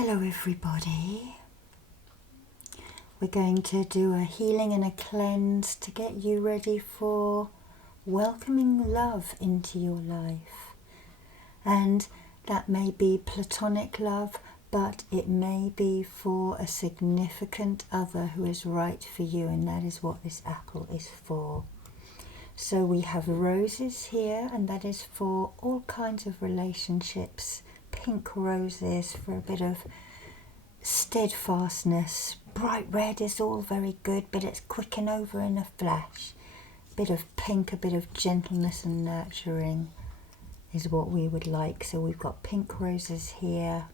Hello everybody. We're going to do a healing and a cleanse to get you ready for welcoming love into your life. And that may be platonic love, but it may be for a significant other who is right for you, and that is what this apple is for. So we have roses here, and that is for all kinds of relationships. Pink roses for a bit of steadfastness. Bright red is all very good, but it's quick and over in a flash. A bit of pink, a bit of gentleness and nurturing is what we would like. So we've got pink roses here.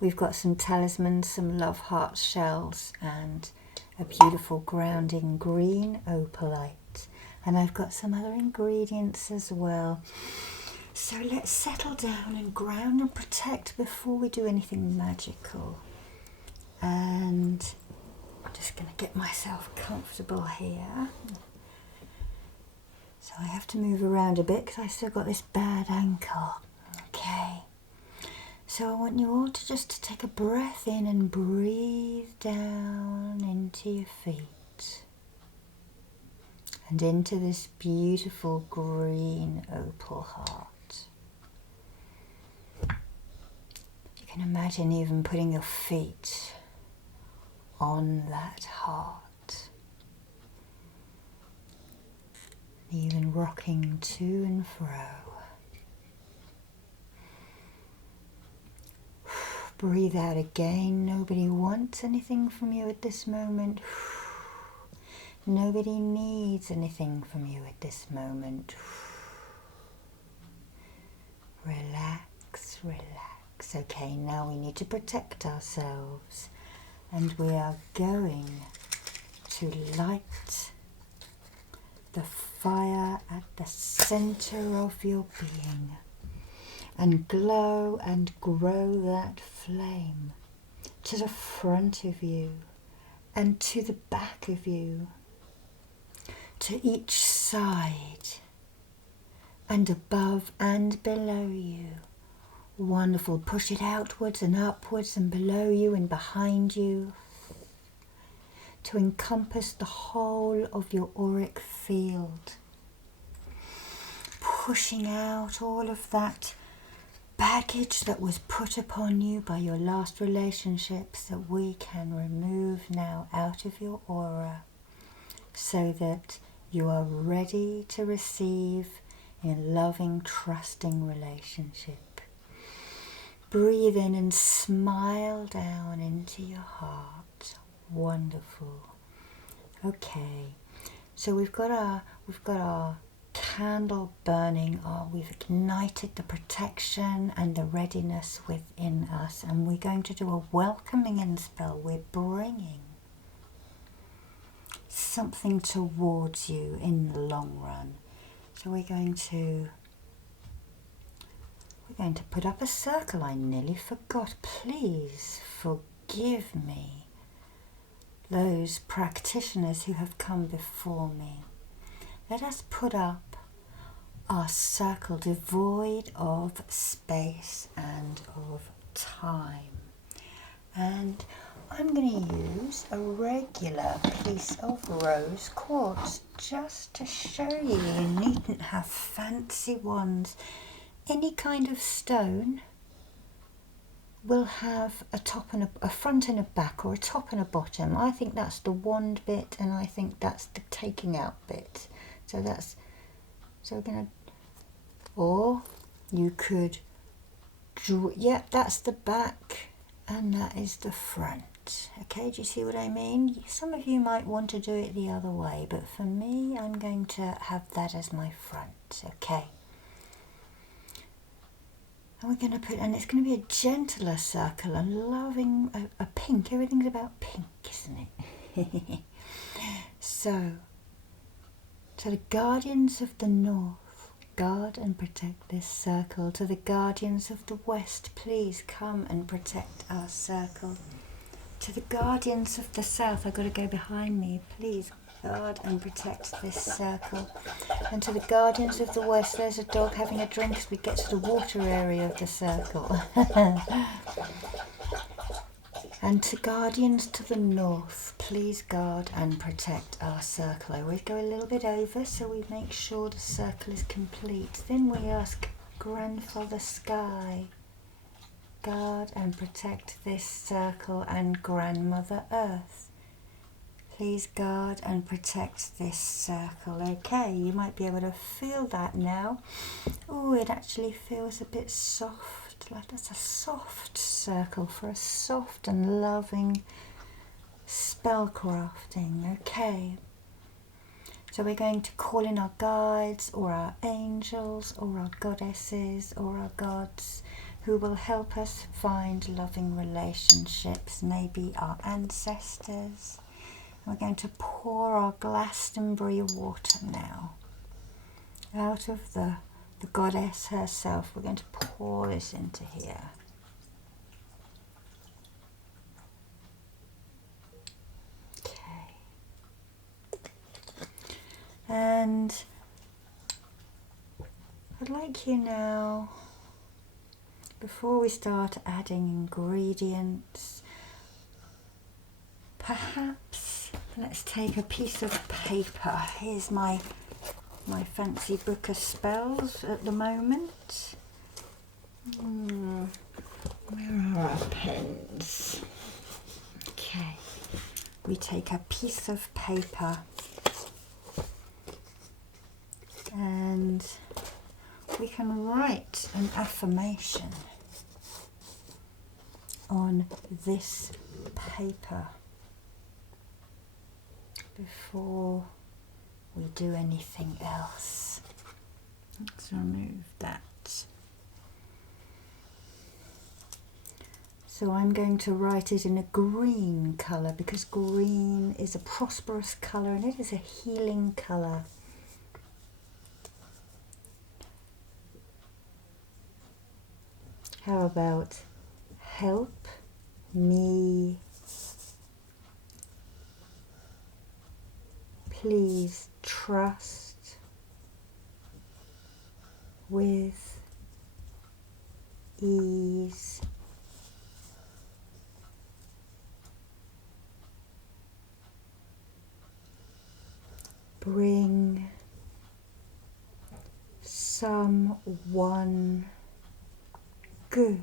We've got some talismans, some love heart shells, and a beautiful grounding green opalite. And I've got some other ingredients as well. So let's settle down and ground and protect before we do anything magical. And I'm just going to get myself comfortable here. So I have to move around a bit because I still got this bad ankle. Okay. So I want you all to just take a breath in and breathe down into your feet. And into this beautiful green opal heart. You can imagine even putting your feet on that heart. Even rocking to and fro. Breathe out again. Nobody wants anything from you at this moment. Nobody needs anything from you at this moment. Relax, relax. Okay, now we need to protect ourselves. And we are going to light the fire at the center of your being. And glow and grow that flame to the front of you and to the back of you. To each side and above and below you. Wonderful. Push it outwards and upwards and below you and behind you to encompass the whole of your auric field. Pushing out all of that baggage that was put upon you by your last relationships that we can remove now out of your aura so that you are ready to receive in a loving, trusting relationship. Breathe in and smile down into your heart. Wonderful. Okay, so we've got our candle burning. We've ignited the protection and the readiness within us, and we're going to do a welcoming in spell. We're bringing something towards you in the long run. So we're going to put up a circle. I nearly forgot. Please forgive me, those practitioners who have come before me. Let us put up our circle devoid of space and of time. And I'm going to use a regular piece of rose quartz just to show you. You needn't have fancy ones. Any kind of stone will have a top and a front and a back, or a top and a bottom. I think that's the wand bit, and I think that's the taking out bit. So we're going to, or you could draw, that's the back and that is the front. Okay, do you see what I mean? Some of you might want to do it the other way, but for me, I'm going to have that as my front. Okay. And we're going to put, and it's going to be a gentler circle, a loving, a pink. Everything's about pink, isn't it? So, to the guardians of the north, guard and protect this circle. To the guardians of the west, please come and protect our circle. To the guardians of the south, I've got to go behind me, please guard and protect this circle. And to the guardians of the west, there's a dog having a drink as we get to the water area of the circle. And to guardians to the north, please guard and protect our circle. I always go a little bit over so we make sure the circle is complete. Then we ask Grandfather Sky, guard and protect this circle, and Grandmother Earth, please guard and protect this circle. Okay, you might be able to feel that now. Oh, it actually feels a bit soft, like that's a soft circle for a soft and loving spellcrafting. Okay, so we're going to call in our guides or our angels or our goddesses or our gods who will help us find loving relationships, maybe our ancestors. We're going to pour our Glastonbury water now out of the goddess herself. We're going to pour this into here. Okay. And I'd like you now, before we start adding ingredients, perhaps let's take a piece of paper. Here's my fancy book of spells at the moment. Where are our pens? Okay, we take a piece of paper and we can write an affirmation on this paper before we do anything else. Let's remove that. So I'm going to write it in a green colour because green is a prosperous colour and it is a healing colour. How about help me please trust with ease. Bring someone good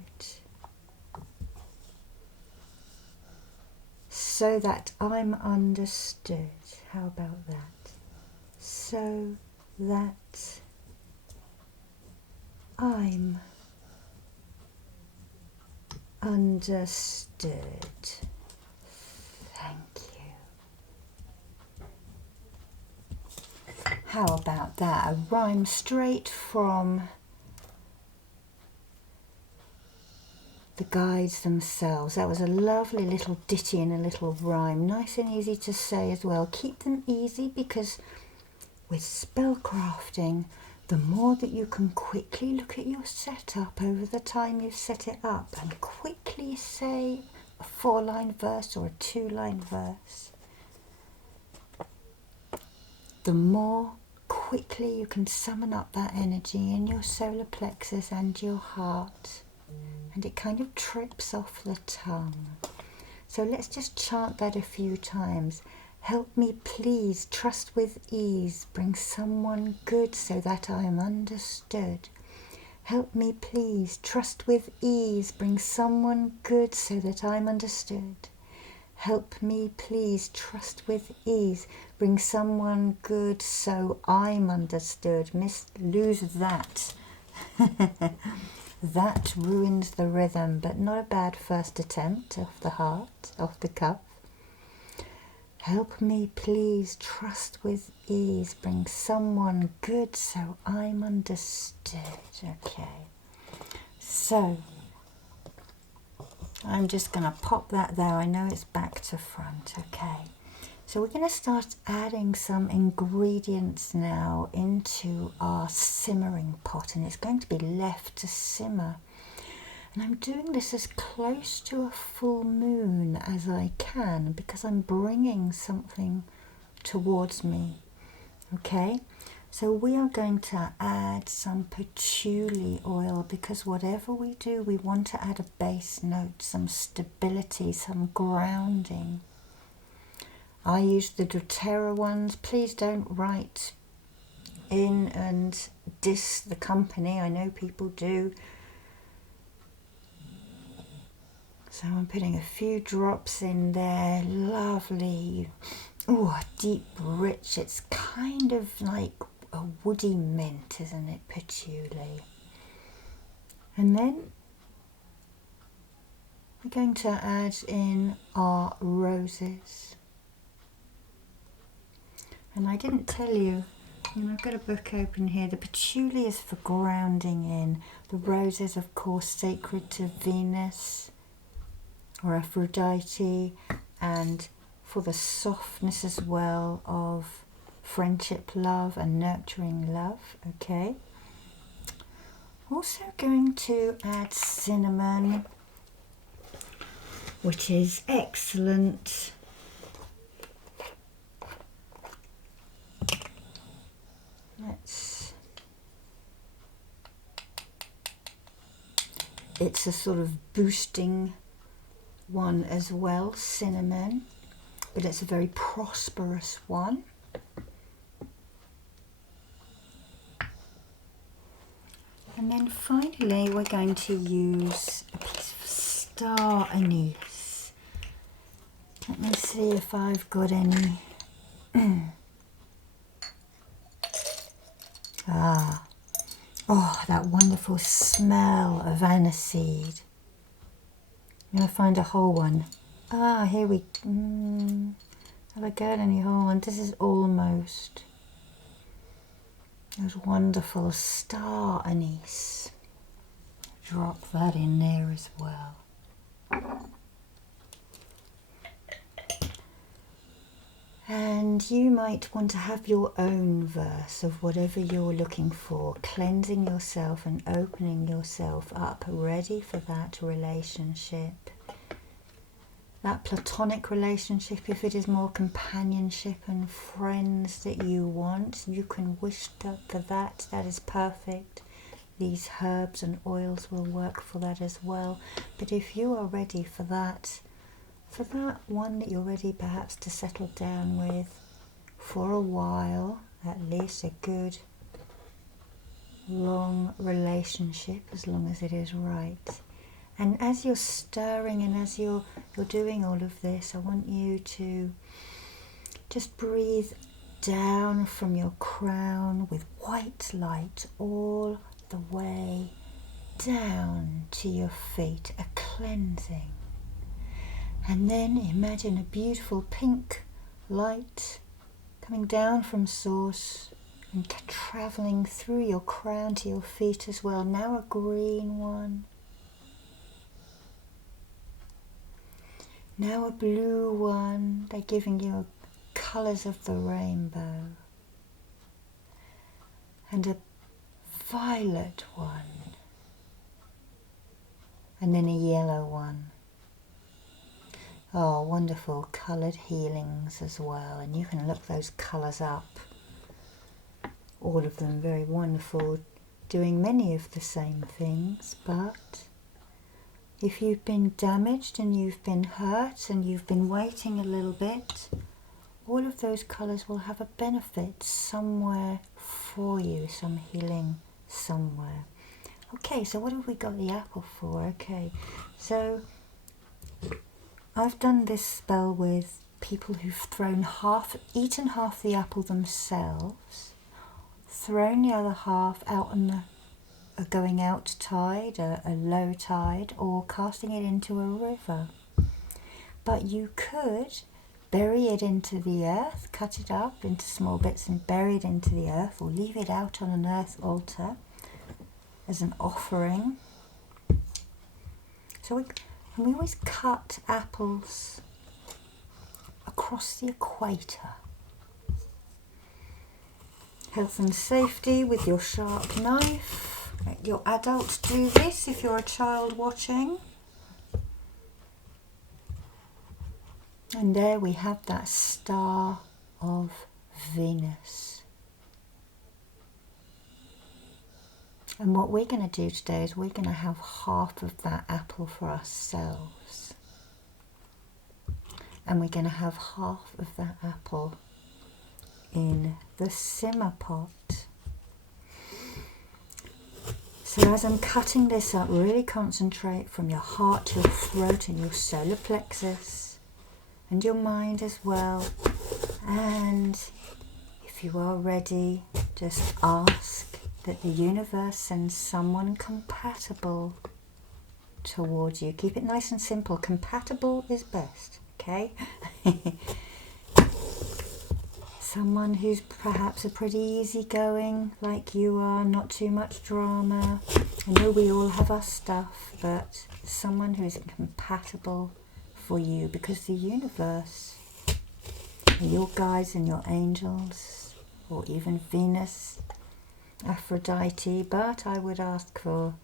so that I'm understood. How about that? So that I'm understood. Thank you. How about that? A rhyme straight from the guides themselves. That was a lovely little ditty and a little rhyme. Nice and easy to say as well. Keep them easy because with spellcrafting, the more that you can quickly look at your setup over the time you've set it up and quickly say a 4-line verse or a 2-line verse, the more quickly you can summon up that energy in your solar plexus and your heart. And it kind of trips off the tongue. So let's just chant that a few times. Help me please, trust with ease, bring someone good so that I am understood. Help me please, trust with ease, bring someone good so that I'm understood. Help me please, trust with ease, bring someone good so I'm understood. Lose that. That ruins the rhythm, but not a bad first attempt off the heart, off the cuff. Help me please, trust with ease, bring someone good so I'm understood. Okay, so I'm just going to pop that there. I know it's back to front. Okay, so we're going to start adding some ingredients now into our simmering pot, and it's going to be left to simmer. And I'm doing this as close to a full moon as I can because I'm bringing something towards me. Okay, So we are going to add some patchouli oil, because whatever we do, we want to add a base note, some stability, some grounding. I use the doTERRA ones. Please don't write in and diss the company. I know people do. So I'm putting a few drops in there. Lovely. Oh, deep, rich. It's kind of like a woody mint, isn't it? Patchouli. And then we're going to add in our roses. And I didn't tell you, I've got a book open here. The patchouli is for grounding in. The roses, of course, sacred to Venus or Aphrodite, and for the softness as well of friendship, love, and nurturing love. Okay. Also going to add cinnamon, which is excellent. It's a sort of boosting one as well, cinnamon, but it's a very prosperous one. And then finally we're going to use a piece of star anise. Let me see if I've got any. Oh, that wonderful smell of aniseed. I'm going to find a whole one. Here we have I got any whole one? This is almost. There's wonderful star anise. Drop that in there as well. And you might want to have your own verse of whatever you're looking for, cleansing yourself and opening yourself up, ready for that relationship. That platonic relationship, if it is more companionship and friends that you want, you can wish for that. That is perfect. These herbs and oils will work for that as well. But if you are ready for that one that you're ready perhaps to settle down with for a while, at least a good long relationship, as long as it is right. And as you're stirring and as you're doing all of this, I want you to just breathe down from your crown with white light all the way down to your feet, a cleansing. And then imagine a beautiful pink light coming down from source and travelling through your crown to your feet as well. Now a green one. Now a blue one. They're giving you colours of the rainbow. And a violet one. And then a yellow one. Oh, wonderful coloured healings as well, and you can look those colours up. All of them very wonderful, doing many of the same things, but if you've been damaged and you've been hurt and you've been waiting a little bit, all of those colours will have a benefit somewhere for you, some healing somewhere. Okay, so what have we got the apple for? Okay, so I've done this spell with people who've eaten half the apple themselves, thrown the other half out on a going out tide, a low tide, or casting it into a river. But you could bury it into the earth, cut it up into small bits and bury it into the earth, or leave it out on an earth altar as an offering. So we always cut apples across the equator. Health and safety with your sharp knife. Let your adults do this if you're a child watching. And there we have that star of Venus. And what we're going to do today is we're going to have half of that apple for ourselves. And we're going to have half of that apple in the simmer pot. So as I'm cutting this up, really concentrate from your heart to your throat and your solar plexus and your mind as well. And if you are ready, just ask that the universe sends someone compatible towards you. Keep it nice and simple. Compatible is best, okay? Someone who's perhaps a pretty easygoing, like you are, not too much drama. I know we all have our stuff, but someone who is compatible for you, because the universe, your guides and your angels, or even Venus, Aphrodite, but I would ask for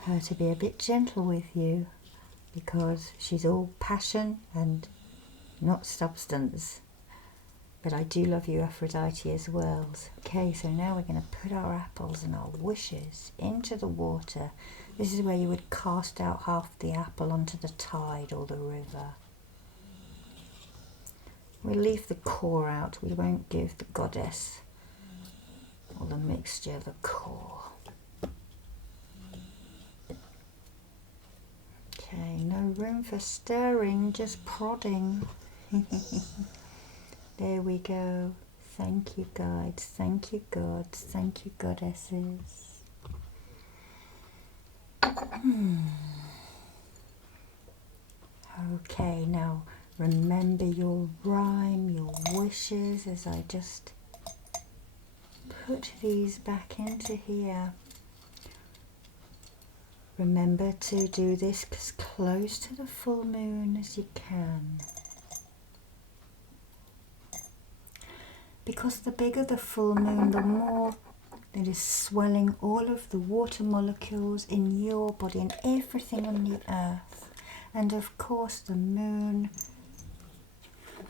her to be a bit gentle with you, because she's all passion and not substance. But I do love you, Aphrodite, as well. Okay, so now we're going to put our apples and our wishes into the water. This is where you would cast out half the apple onto the tide or the river. We'll leave the core out. We won't give the goddess or the mixture the core. Okay, no room for stirring, just prodding. There we go. Thank you, guides. Thank you, gods. Thank you, goddesses. Okay, now remember your rhyme, your wishes, as I just put these back into here. Remember to do this as close to the full moon as you can. Because the bigger the full moon, the more it is swelling all of the water molecules in your body and everything on the earth. And of course the moon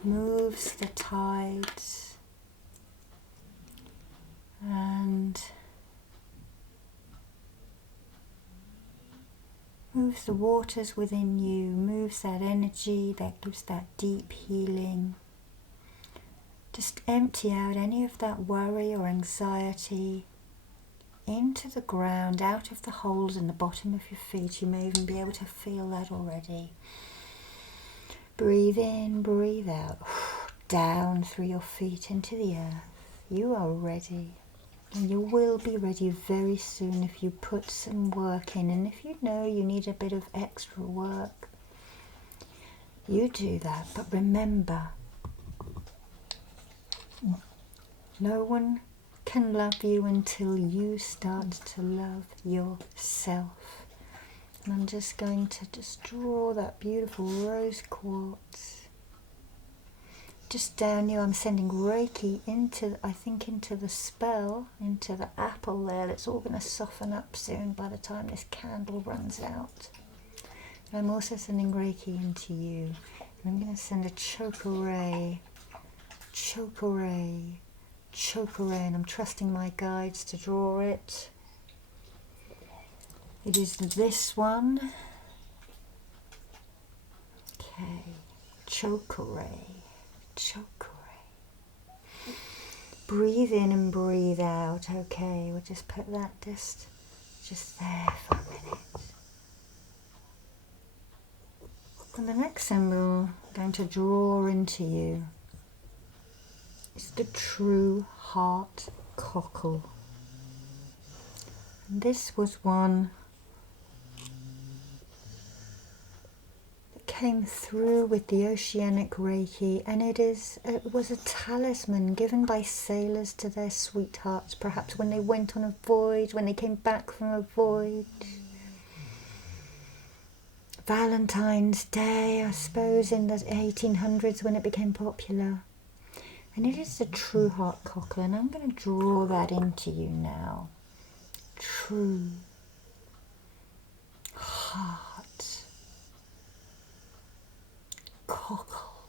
moves the tides and moves the waters within you, moves that energy that gives that deep healing. Just empty out any of that worry or anxiety into the ground, out of the holes in the bottom of your feet. You may even be able to feel that already. Breathe in, breathe out, down through your feet into the earth. You are ready, and you will be ready very soon if you put some work in. And if you know you need a bit of extra work, you do that. But remember, no one can love you until you start to love yourself. And I'm just going to draw that beautiful rose quartz just down you. I'm sending Reiki into the spell, into the apple there. It's all going to soften up soon by the time this candle runs out. And I'm also sending Reiki into you. And I'm going to send a chokeray, and I'm trusting my guides to draw it. It is this one. Okay, chokeray. Breathe in and breathe out. Okay, we'll just put that just there for a minute. And the next symbol I'm going to draw into you is the true heart cockle. And this was one that came through with the oceanic Reiki, and it was a talisman given by sailors to their sweethearts, perhaps when they went on a voyage, when they came back from a voyage. Valentine's Day, I suppose, in the 1800s when it became popular. And it is the true heart cockle, and I'm going to draw that into you now. True heart cockle.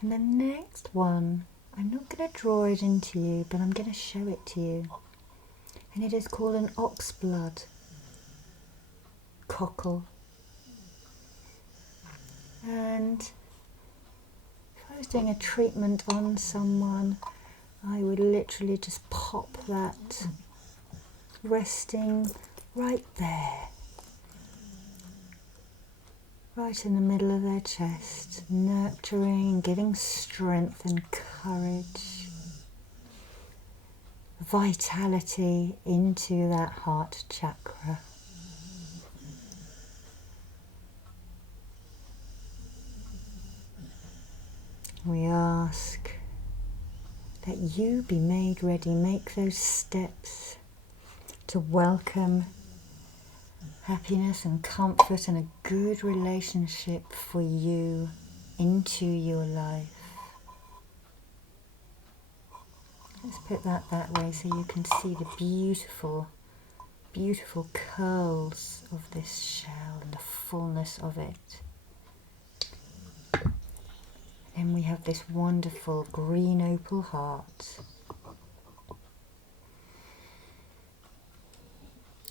And the next one, I'm not going to draw it into you, but I'm going to show it to you. and it is called an oxblood cockle. And if I was doing a treatment on someone, I would literally just pop that resting right there, right in the middle of their chest, nurturing, giving strength and courage, vitality into that heart chakra. We ask that you be made ready, make those steps to welcome happiness and comfort and a good relationship for you into your life. Let's put that way so you can see the beautiful, beautiful curls of this shell and the fullness of it. Then we have this wonderful green opal heart.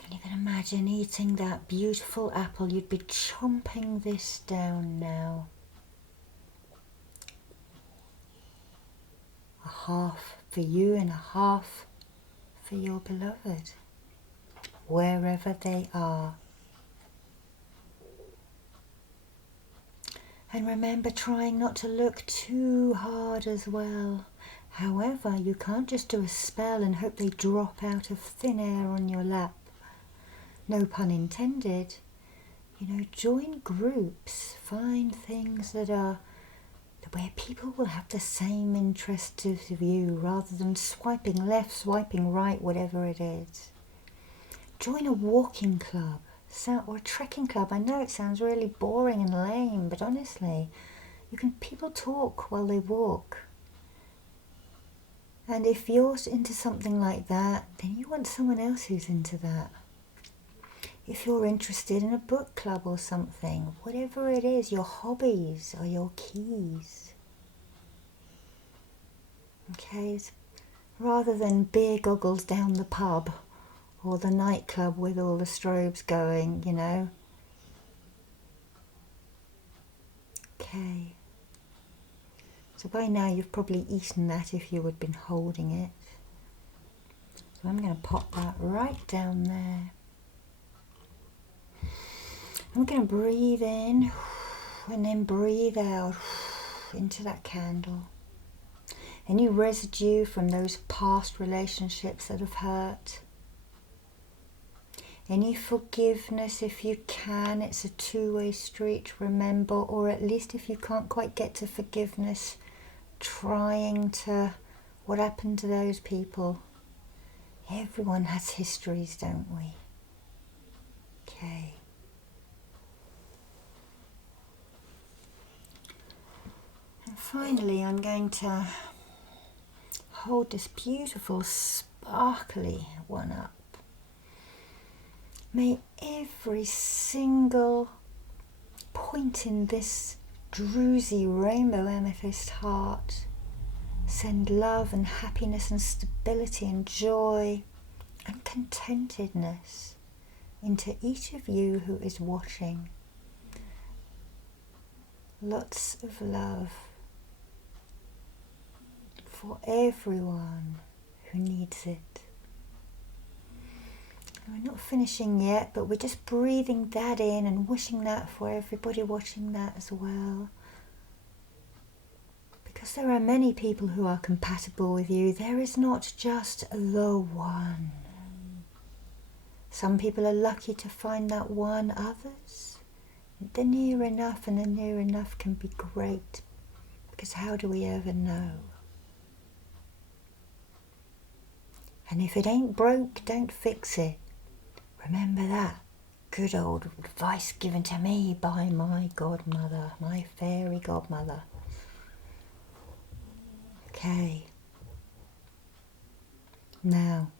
And you can imagine eating that beautiful apple. You'd be chomping this down now. A half for you and a half for your beloved, wherever they are. And remember, trying not to look too hard as well. However, you can't just do a spell and hope they drop out of thin air on your lap. No pun intended. You know, join groups, find things that are where people will have the same interest as you, rather than swiping left, swiping right, whatever it is. Join a walking club. Or a trekking club. I know it sounds really boring and lame, but honestly, people talk while they walk. And if you're into something like that, then you want someone else who's into that. If you're interested in a book club or something, whatever it is, your hobbies are your keys. Okay, rather than beer goggles down the pub, or the nightclub with all the strobes going, you know. Okay. So by now you've probably eaten that if you had been holding it. So I'm going to pop that right down there. I'm going to breathe in and then breathe out into that candle. Any residue from those past relationships that have hurt. Any forgiveness if you can. It's a two-way street, remember, or at least if you can't quite get to forgiveness, trying to, what happened to those people? Everyone has histories, don't we? Okay. And finally, I'm going to hold this beautiful, sparkly one up. May every single point in this druzy rainbow amethyst heart send love and happiness and stability and joy and contentedness into each of you who is watching. Lots of love for everyone who needs it. We're not finishing yet, but we're just breathing that in and wishing that for everybody watching that as well. Because there are many people who are compatible with you. There is not just the one. Some people are lucky to find that one. Others, the near enough, and the near enough can be great. Because how do we ever know? And if it ain't broke, don't fix it. Remember that good old advice given to me by my godmother, my fairy godmother. Okay. Now,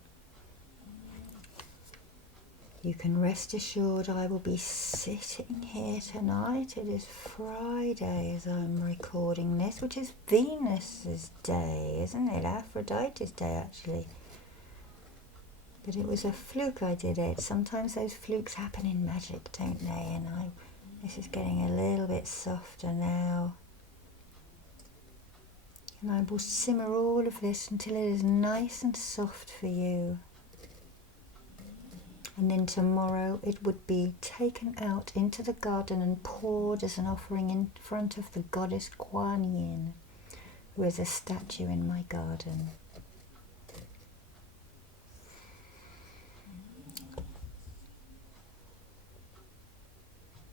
you can rest assured I will be sitting here tonight. It is Friday as I'm recording this, which is Venus's day, isn't it? Aphrodite's day, actually. But it was a fluke I did it. Sometimes those flukes happen in magic, don't they? And this is getting a little bit softer now. And I will simmer all of this until it is nice and soft for you. And then tomorrow it would be taken out into the garden and poured as an offering in front of the goddess Kuan Yin, who is a statue in my garden.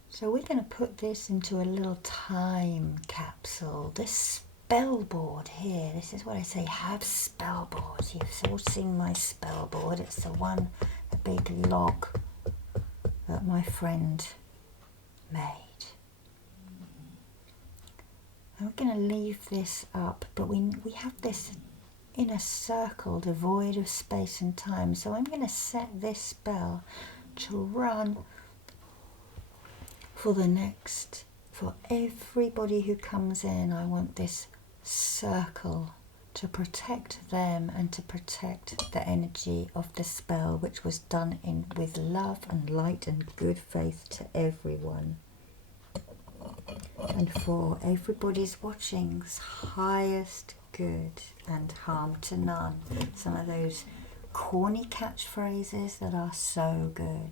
So we're going to put this into a little time capsule. This spell board here, this is what I say, have spell boards. You've all seen my spell board. It's the one, the big log that my friend made. And we're going to leave this up, but we have this in a circle devoid of space and time. So I'm going to set this spell to run for everybody who comes in. I want this circle to protect them and to protect the energy of the spell, which was done with love and light and good faith to everyone. And for everybody's watching's highest good and harm to none. Some of those corny catchphrases that are so good.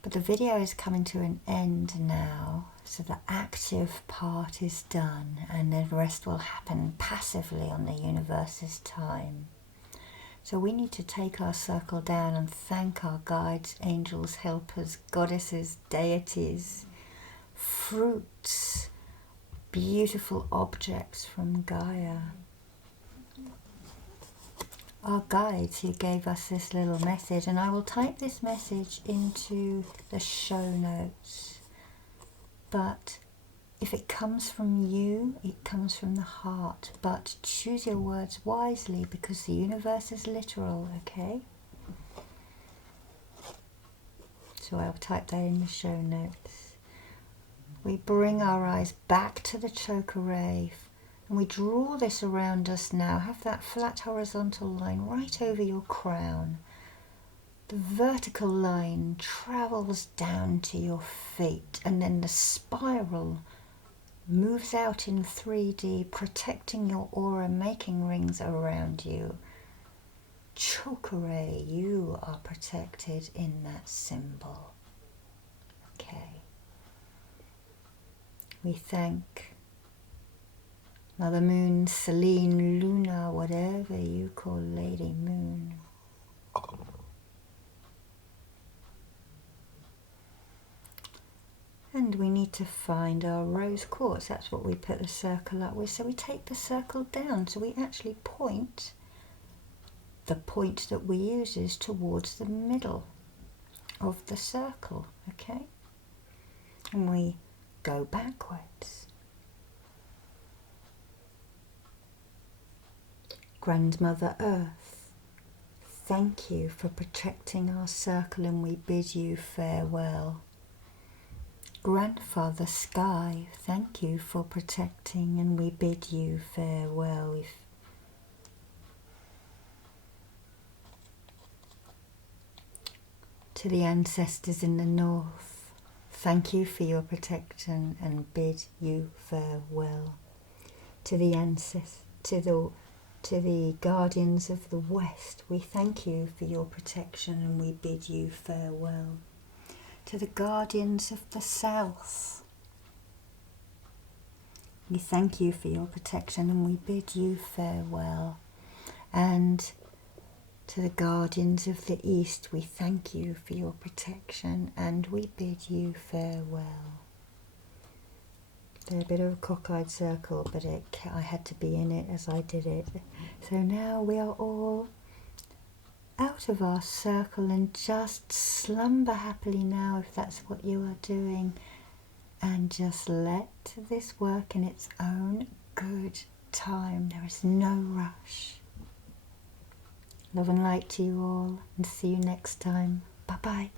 But the video is coming to an end now, so the active part is done and the rest will happen passively on the universe's time. So we need to take our circle down and thank our guides, angels, helpers, goddesses, deities, fruits, beautiful objects from Gaia. Our guides who gave us this little message, and I will type this message into the show notes. But if it comes from you, it comes from the heart. But choose your words wisely, because the universe is literal, okay? So I'll type that in the show notes. We bring our eyes back to the chakra ray. And we draw this around us now. Have that flat horizontal line right over your crown. The vertical line travels down to your feet, and then the spiral moves out in 3D, protecting your aura, making rings around you. Chakra, you are protected in that symbol. Okay. We thank Mother Moon, Selene, Luna, whatever you call Lady Moon. And we need to find our rose quartz. That's what we put the circle up with. So we take the circle down. So we actually point. The point that we use is towards the middle of the circle. Okay? And we go backwards. Grandmother Earth, thank you for protecting our circle, and we bid you farewell. Grandfather Sky, thank you for protecting, and we bid you farewell. To the ancestors in the north, thank you for your protection, and bid you farewell. To the to the guardians of the west, we thank you for your protection, and we bid you farewell. To the guardians of the south, we thank you for your protection, and we bid you farewell. And to the guardians of the east, we thank you for your protection, and we bid you farewell. They're a bit of a cockeyed circle, but I had to be in it as I did it. So now we are all out of our circle, and just slumber happily now if that's what you are doing, and just let this work in its own good time. There is no rush. Love and light to you all, and see you next time. Bye bye.